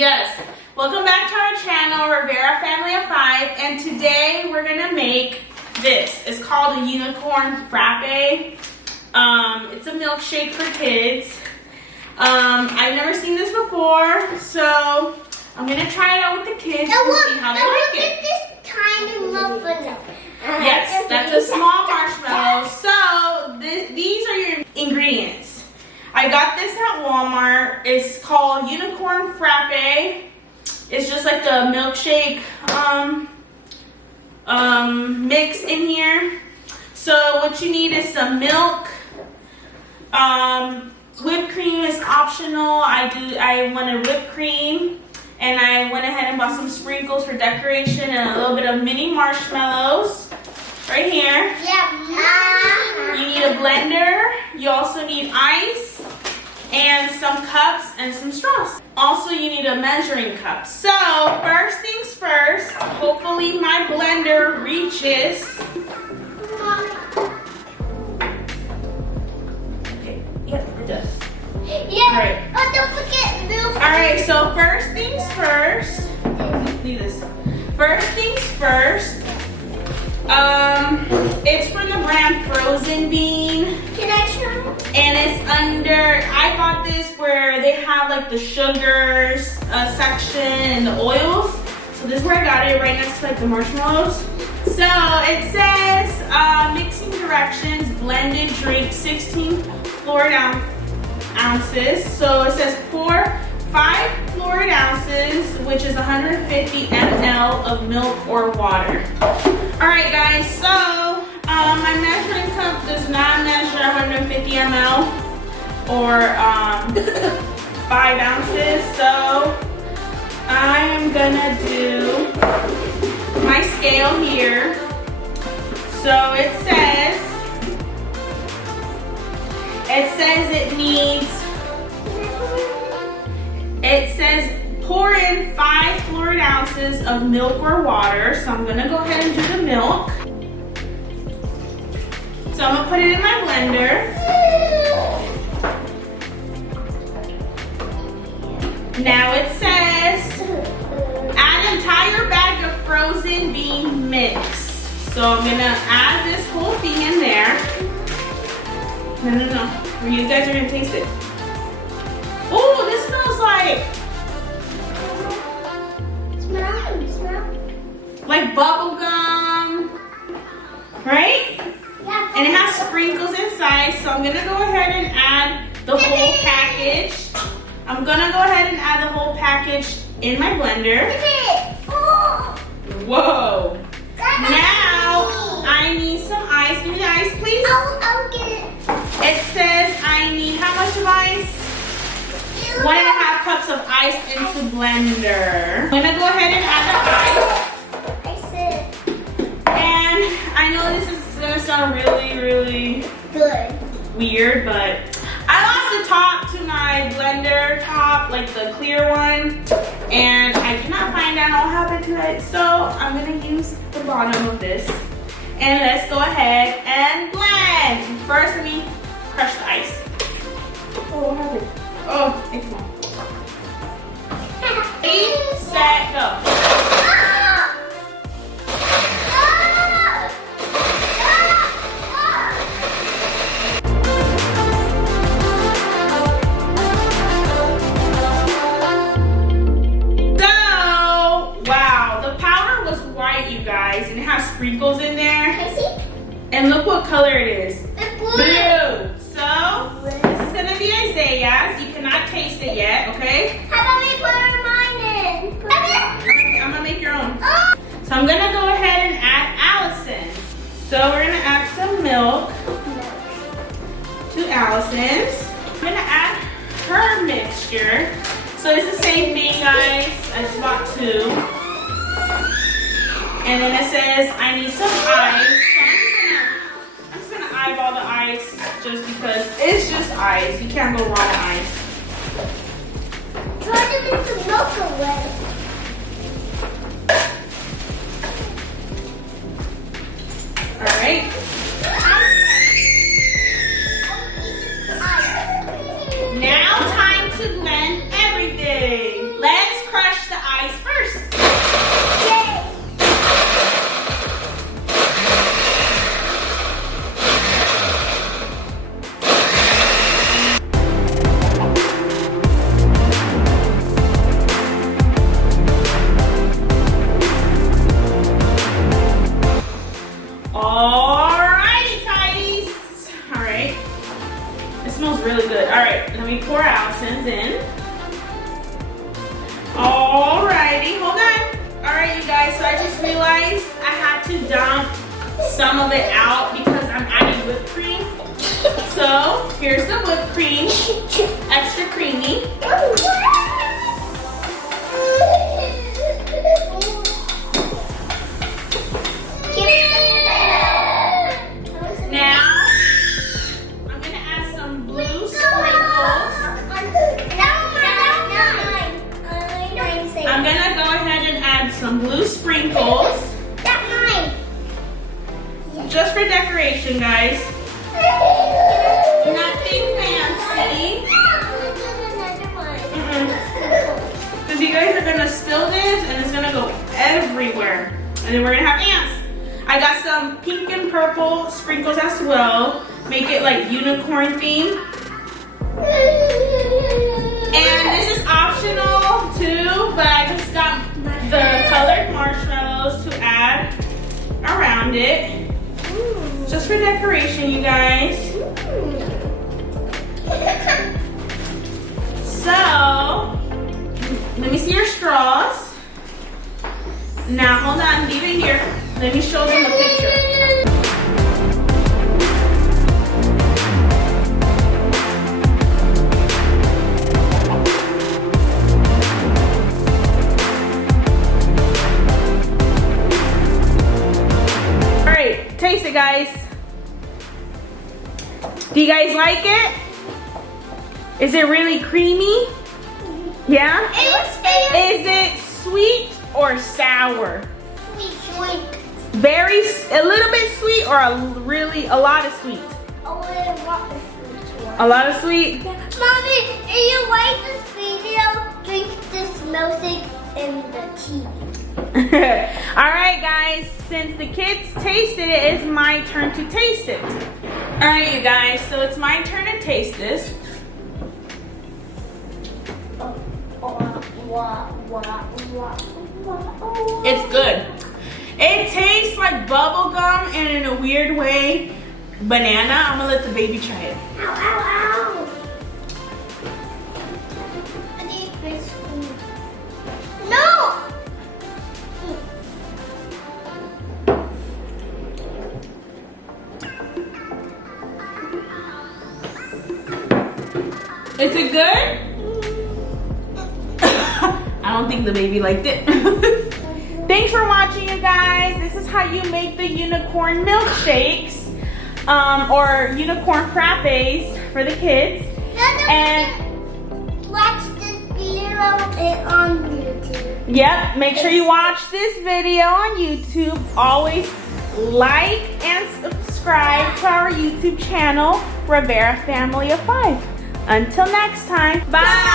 Yes, welcome back to our channel, Rivera Family of 5, and today we're gonna make this. It's called a unicorn frappe. It's a milkshake for kids. I've never seen this before, so I'm gonna try it out with the kids and see how they like it. Look at this tiny muffin. Yes, that's a small marshmallow. So these are your ingredients. I got this at Walmart. It's called Unicorn Frappe. It's just like the milkshake mix in here. So what you need is some milk. Whipped cream is optional. I wanted whipped cream, and I went ahead and bought some sprinkles for decoration and a little bit of mini marshmallows right here. Yeah. You need a blender. You also need ice and some cups and some straws. Also, you need a measuring cup. So first things first, hopefully my blender reaches. Okay, yep, it does. Yeah. All right. Oh, don't forget milk. All right, so first things first. Do this. First things first. It's from the brand Frozen Bean. Can I try? And it's under, I bought this where they have like the sugars section and the oils. So this is where I got it, right next to like the marshmallows. So it says, mixing directions, blended drink, 16 fluid ounces. So it says pour 5 fluid ounces, which is 150 ml of milk or water. All right, guys, so my measuring cup does not measure 150 ml or 5 ounces, so I am gonna do my scale here. So it says it says pour in 5 fluid ounces of milk or water. So I'm gonna go ahead and do the milk. So I'm gonna put it in my blender. Now it says add entire bag of frozen bean mix. So I'm gonna add this whole thing in there. No. You guys are gonna taste it. Oh, this smells like like bubble gum, right? Yeah. And it has sprinkles inside, so I'm gonna go ahead and add the whole package. I'm gonna go ahead and add the whole package in my blender. Whoa. Now, I need some ice. Give me the ice, please. I'll get it. It says I need how much of ice? 1.5 cups of ice into blender. I'm gonna go ahead and add the ice. And I know this is gonna sound really Good. weird, but I lost the top to my blender top, like the clear one, and I cannot find out what happened to it, so I'm gonna use the bottom of this. And let's go ahead and blend. First, let me crush the ice. Oh, what happened? Oh, it's small. Ready, set, go. And it has sprinkles in there. Can I see? And look what color it is. It's blue. Blue. So this is gonna be Isaiah's. You cannot taste it yet, okay? How about we put mine in? I'm gonna make your own. Oh. So I'm gonna go ahead and add Allison's. So we're gonna add some milk to Allison's. I'm gonna add her mixture. So it's the same thing, guys. I just bought 2. And then it says I need some ice. So I'm just gonna eyeball the ice just because it's just ice. You can't go wrong with ice. Try to make the milk away. All right. Now time to blend everything. Let's crush bananas in. Alrighty, hold on. Alright, you guys, so I just realized I had to dump some of it out because I'm adding whipped cream. So, here's the whipped cream, extra creamy. Now, I'm gonna add some blue sprinkles. I'm gonna go ahead and add some blue sprinkles. Just for decoration, guys. Nothing fancy. Because you guys are gonna spill this and it's gonna go everywhere. And then we're gonna have ants. I got some pink and purple sprinkles as well. Make it like unicorn theme. And this is optional too, but I just got the colored marshmallows to add around it. Just for decoration, you guys. So, let me see your straws. Now, hold on, leave it here. Let me show them the picture. Taste it, guys. Do you guys like it? Is it really creamy? Yeah? Is it sweet or sour? Sweet. A little bit sweet or a lot of sweet? A lot of sweet? Mommy, if you like this video, drink this milkshake in the tea. Alright guys, since the kids tasted it, it's my turn to taste it. Alright you guys, so it's my turn to taste this. It's good. It tastes like bubble gum and in a weird way, banana. I'm gonna let the baby try it. Ow, ow, ow. I need this food. No! Is it good? I don't think the baby liked it. Thanks for watching, you guys. This is how you make the unicorn milkshakes or unicorn frappes for the kids. And watch this video on YouTube. Yep, make sure you watch this video on YouTube. Always like and subscribe to our YouTube channel, Rivera Family of 5. Until next time, bye.